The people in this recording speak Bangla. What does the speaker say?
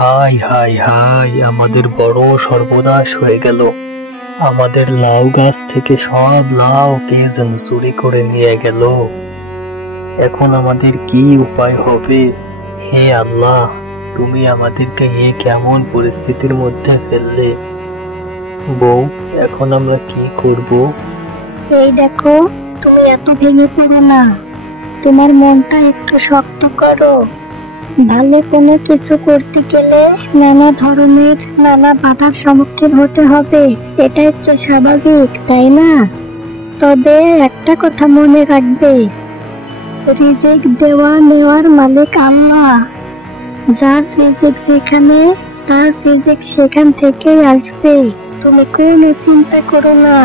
হাই হাই হাই, আমাদের বড় সর্বনাশ হয়ে গেল। আমাদের লাউ গাছ থেকে সব লাউ কে যেন চুরি করে নিয়ে গেল। এখন আমাদের কি উপায় হবে? হে আল্লাহ, তুমি আমাদেরকে এ কেমন পরিস্থিতির মধ্যে ফেললে। বউ, এখন আমরা কি করব? এই দেখো, তুমি এত ভেঙে পড়ো না। তোমার মনটা একটু শক্ত করো। ভালো কোনো কিছু করতে গেলে নানা বাধার সম্মুখীন হতে হবে, এটাই তো স্বাভাবিক, তাই না? তবে একটা কথা মনে রাখবে, রিজিক দেওয়া নেওয়ার মালিক আল্লাহ। যার রিজিক যেখানে, তার রিজিক সেখান থেকেই আসবে। তুমি কোনো চিন্তা করো না।